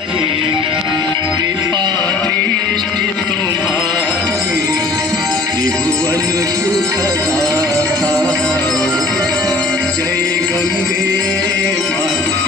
कृपा दृष्टि तुम्हारी त्रिभुवन सुखदाता जय गंगे माता।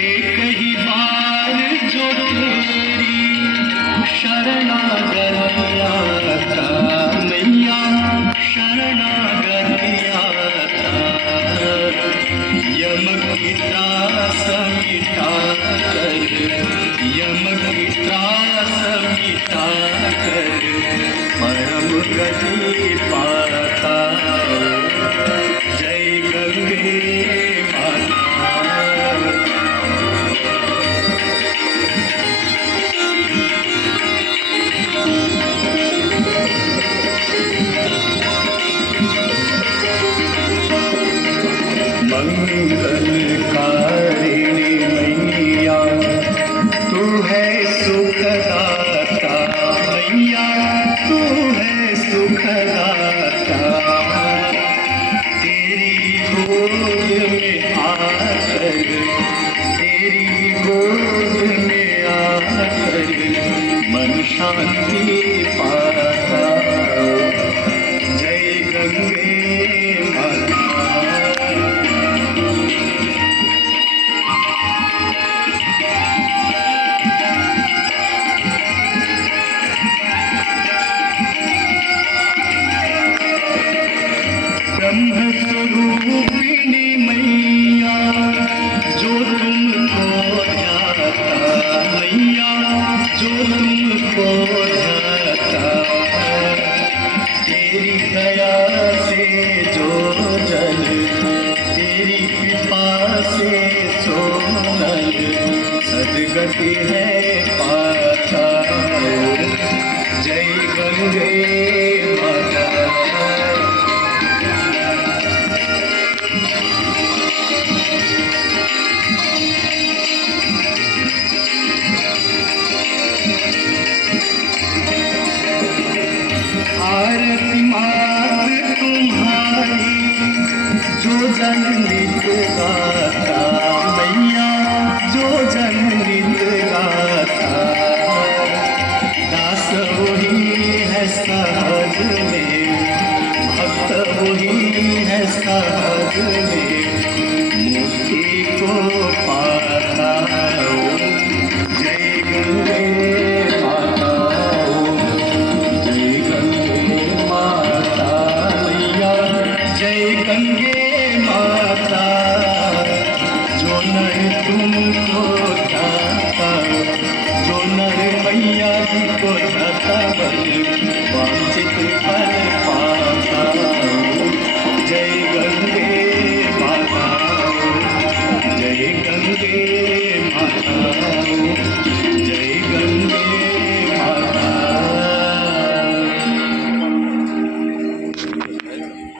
एक ही बार जो तेरी शरणागतिया था मैया शरणागतिया था यम की त्रास मिटा कर यम की त्रास मिटा कर परम गति पाता जय गंगे माता। मंगलकारिणी मैया तू है सुखदाता मैया तू है सुखदाता तेरी गोद में आकर तेरी गोद में आकर मन शांति पाता जय गंगे माता। ब्रह्मस्वरूपिणी मैया जो तुमको ध्याता मैया जो तुमको ध्याता तेरी दया से जो जल तेरी कृपा से सोनल सदगति है पाता जय गंगे माता। आरती मात तुम्हारी जो जन नित गाता मैया जो जन नित गाता दास वही है सहज में भक्त वही है सहज में मुक्ति को पाता जय गंगे माता जय गंगे माता जो नर तुमको ध्याता जो नर मैया जी को ध्याता बल वांछित फल